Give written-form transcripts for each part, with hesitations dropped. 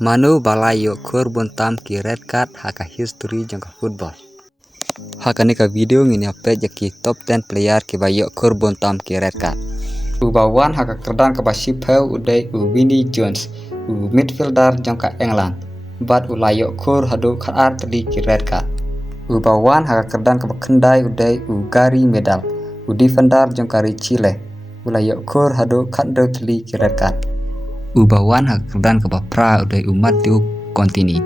Manu balayo kur buntam ki red card haka history jangka football. Haka nika video ngini apa jaki top 10 player ki bayo kur buntam ki red card. Ubawan haka kerdan ke basipau udai Winnie Jones, midfielder jangka England. Bat ulayo kur hadu kar tadi ki red card. Ubawan haka kerdan ke bakendai udai Gary Medal, defender jangka Chile. Ulayo kur hadu kadro tadi ki red card. Ubawan hak kerdan ke bapra udai Matteo Contini,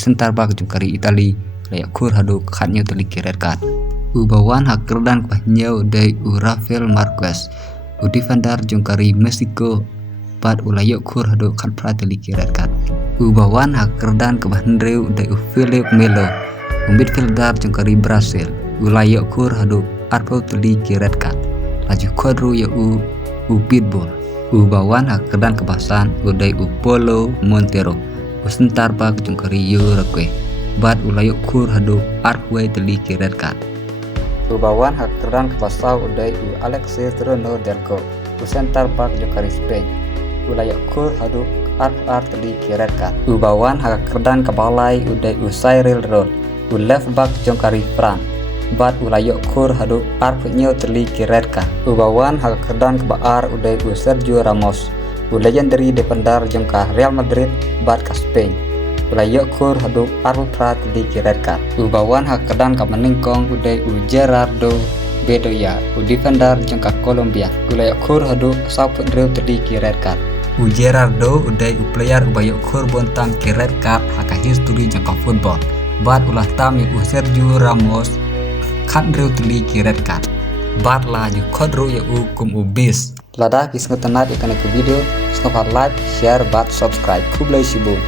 sentar bak jungkari Itali layak kur hadu katnya teli red card. Ubawan hak kerdan ke bahnya udai Rafael Marquez, defender jungkari Mexico, pat ulayak kur hadu kat pra teli red card. Ubawan hak kerdan ke bahendreu udai Philip Melo, midfielder jungkari Brazil, ulayak kur hadu arpo teli red card. Laju kodru ya pitbull. Ubawan hak kerdan kebasan udai Polo Montero, sentar bak jungkari Uruguay, bat ulayuk kur hadu arpway teli red card. Ubawan hak kerdan kebasau udai Alexis Delgo, sentar bak jungkari Spain, ulayuk kur hadu arp teli red card. Ubawan hak kerdan kebalai udai Cyril Roll, left back jungkari France, bat ulayuk kur hadu arpnya teli red card. Ubawan hak kerdan kebaar udai Sergio Ramos, legendary defender jangka Real Madrid bat ke Spain, ulayuk kur hadu arpra teli red card. Ubawan hak kerdan ke meningkong udai Gerardo Bedoya, defender jangka Colombia, ulayuk kur hadu saput drew teli red card. Gerardo udai player ubayuk kur bontang red card haka history jangka football, bat ulah tami Sergio Ramos kadro teli red card. Bat laju kodro ya kum ubis. Lada kis ngetenat ikan ke video, like, share, bat subscribe. Kublai sibuk.